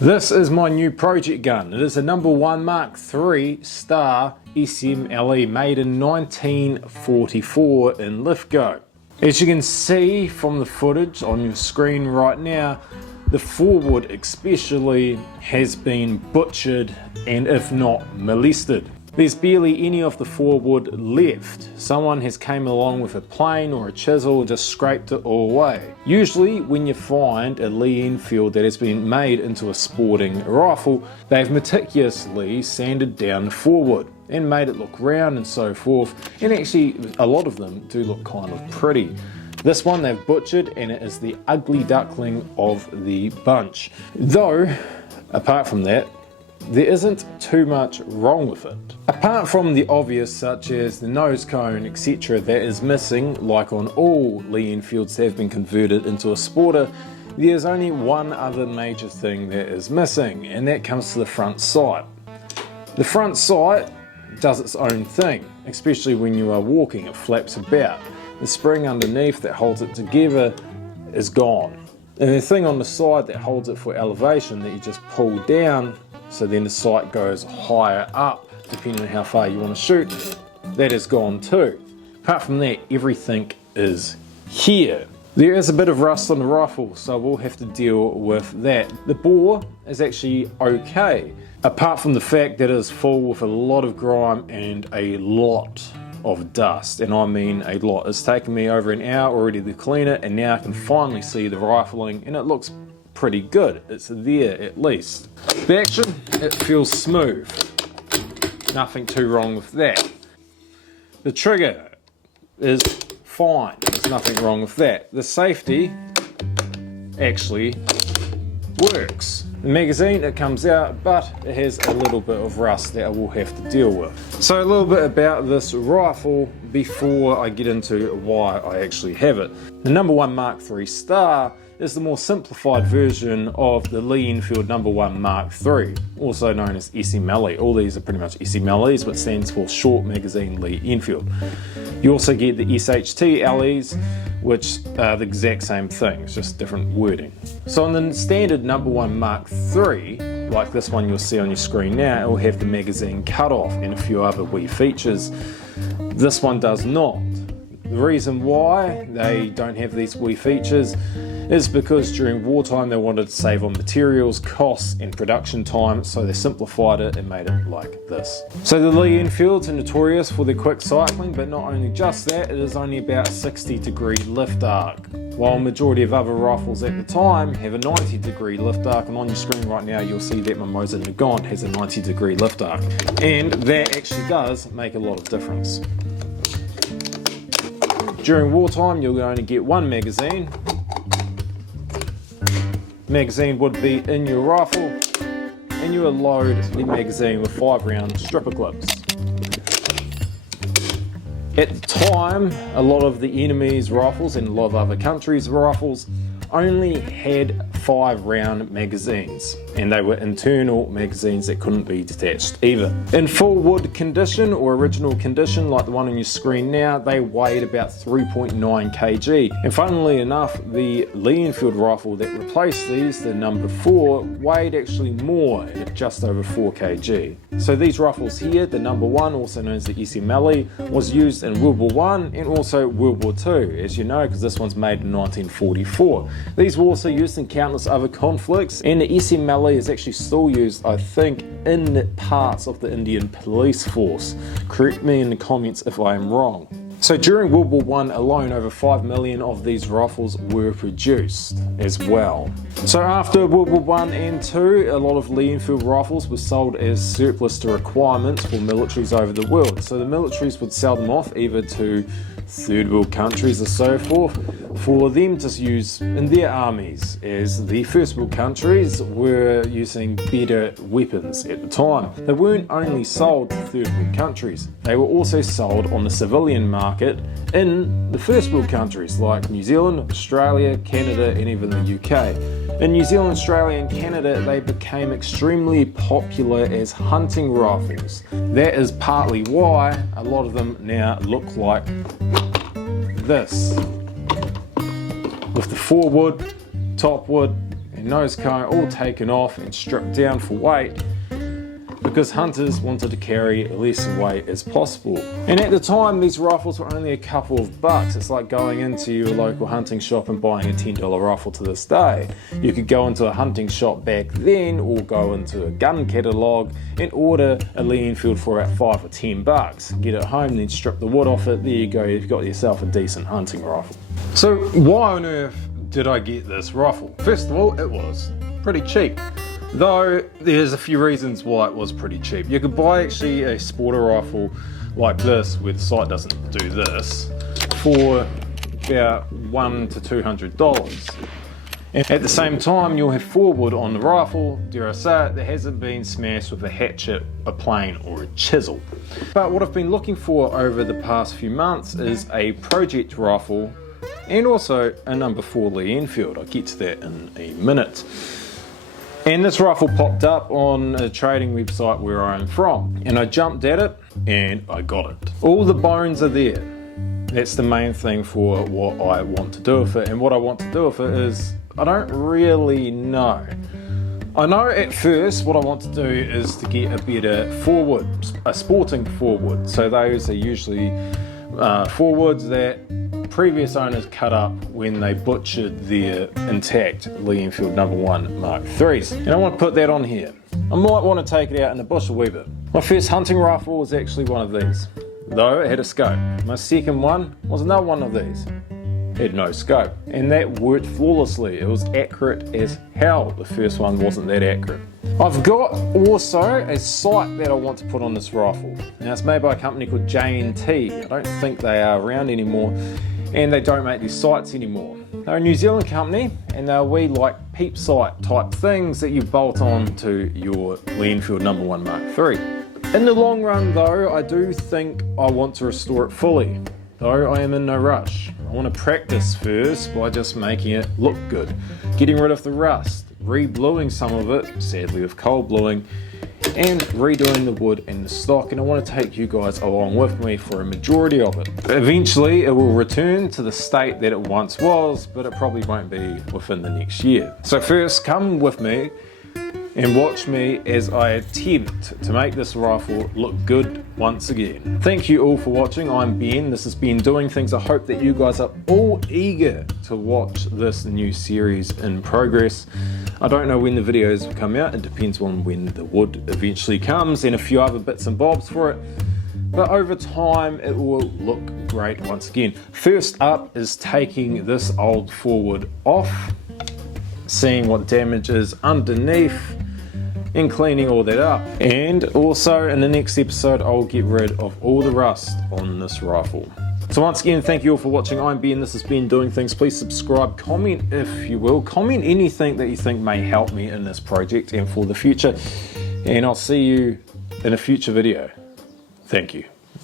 This is my new project gun. It is a No.1 Mk3 Star SMLE made in 1944 in Lithgow. As you can see from the footage on your screen right now, the forward especially has been butchered and if not molested. There's barely any of the forward left. Someone has came along with a plane or a chisel and just scraped it all away. Usually when you find a Lee Enfield that has been made into a sporting rifle, they've meticulously sanded down the forward and made it look round and so forth, and actually a lot of them do look kind of pretty. This one they've butchered and it is the ugly duckling of the bunch. Though, apart from that, there isn't too much wrong with it. Apart from the obvious such as the nose cone etc. that is missing, like on all Lee Enfields that have been converted into a Sporter, there's only one other major thing that is missing, and that comes to the front sight. The front sight does its own thing, especially when you are walking, it flaps about. The spring underneath that holds it together is gone. And the thing on the side that holds it for elevation that you just pull down, so then the sight goes higher up, depending on how far you want to shoot, that is gone too. Apart from that, everything is here. There is a bit of rust on the rifle, so we'll have to deal with that. The bore is actually okay, apart from the fact that it is full with a lot of grime and a lot of dust, and I mean a lot. It's taken me over an hour already to clean it, and now I can finally see the rifling, and it looks pretty good. It's there at least. The action, it feels smooth. Nothing too wrong with that. The trigger is fine. There's nothing wrong with that. The safety actually works. The magazine, it comes out, but it has a little bit of rust that I will have to deal with. So a little bit about this rifle before I get into why I actually have it. The No.1 Mk3 Star is the more simplified version of the Lee Enfield No.1 Mk3, also known as SMLE. All these are pretty much SMLEs, which stands for Short Magazine Lee Enfield. You also get the SHT LEs, which are the exact same thing, it's just different wording. So on the standard No.1 Mk3, like this one you'll see on your screen now, it will have the magazine cutoff and a few other wee features. This one does not. The reason why they don't have these wee features is because during wartime they wanted to save on materials, costs and production time, so they simplified it and made it like this. So the Lee Enfields are notorious for their quick cycling, but not only just that, it is only about 60-degree lift arc, while majority of other rifles at the time have a 90-degree lift arc, and on your screen right now you'll see that my Mosin Nagant has a 90-degree lift arc, and that actually does make a lot of difference. During wartime you'll only get one magazine. Magazine would be in your rifle, and you would load the magazine with 5-round stripper clips. At the time, a lot of the enemy's rifles and a lot of other countries' rifles only had 5-round magazines, and they were internal magazines that couldn't be detached either. In full wood condition or original condition like the one on your screen now, they weighed about 3.9 kg, and funnily enough the Lee Enfield rifle that replaced these, the No. 4, weighed actually more at just over 4 kg. So these rifles here, the No. 1, also known as the SMLE, was used in World War I and also World War II, as you know, because this one's made in 1944. These were also used in countless other conflicts, and the SMLE is actually still used, I think, in parts of the Indian police force. Correct me in the comments if I am wrong. So during World War I alone, over 5 million of these rifles were produced as well. So after World War I and II, a lot of Lee Enfield rifles were sold as surplus to requirements for militaries over the world. So the militaries would sell them off either to third world countries or so forth for them to use in their armies, as the first world countries were using better weapons at the time. They weren't only sold to third world countries, they were also sold on the civilian market in the first world countries like New Zealand, Australia, Canada and even the UK. In New Zealand, Australia and Canada, they became extremely popular as hunting rifles. That is partly why a lot of them now look like this, with the forewood, top wood and nose cone all taken off and stripped down for weight, because hunters wanted to carry less weight as possible. And at the time, these rifles were only a couple of bucks. It's like going into your local hunting shop and buying a $10 rifle to this day. You could go into a hunting shop back then, or go into a gun catalogue and order a Lee Enfield for about $5 or $10. Get it home, then strip the wood off it. There you go, you've got yourself a decent hunting rifle. So why on earth did I get this rifle? First of all, it was pretty cheap. Though there's a few reasons why it was pretty cheap. You could buy actually a sporter rifle like this, where the sight doesn't do this, for about $100 to $200. And at the same time, you'll have forward on the rifle, dare I say it, that hasn't been smashed with a hatchet, a plane or a chisel. But what I've been looking for over the past few months is a project rifle and also a number 4 Lee Enfield. I'll get to that in a minute. And this rifle popped up on a trading website where I'm from, and I jumped at it and I got it. All the bones are there. That's the main thing for what I want to do with it. And what I want to do with it is, I don't really know. I know at first what I want to do is to get a better forward, a sporting forward. So those are usually forwards that previous owners cut up when they butchered their intact Lee Enfield No.1 Mk3s. And I want to put that on here. I might want to take it out in the bush a wee bit. My first hunting rifle was actually one of these, though it had a scope. My second one was another one of these. It had no scope, and that worked flawlessly. It was accurate as hell. The first one wasn't that accurate. I've got also a sight that I want to put on this rifle. Now it's made by a company called J&T. I don't think they are around anymore, and they don't make these sights anymore. They're a New Zealand company, and they're wee like peep sight type things that you bolt on to your Lee Enfield No.1 Mk3. In the long run though, I do think I want to restore it fully, though I am in no rush. I want to practice first by just making it look good, getting rid of the rust, re-bluing some of it, sadly with cold bluing, and redoing the wood and the stock. And I want to take you guys along with me for a majority of it. Eventually it will return to the state that it once was, but it probably won't be within the next year. So first, come with me and watch me as I attempt to make this rifle look good once again. Thank you all for watching. I'm Ben. This has been Doing Things. I hope that you guys are all eager to watch this new series in progress. I don't know when the videos will come out. It depends on when the wood eventually comes and a few other bits and bobs for it. But over time it will look great once again. First up is taking this old forward off, seeing what damage is underneath, and cleaning all that up. And also in the next episode I'll get rid of all the rust on this rifle. So once again, thank you all for watching. I'm Ben, this has been Doing Things. Please subscribe, comment if you will, comment anything that you think may help me in this project and for the future, and I'll see you in a future video. Thank you.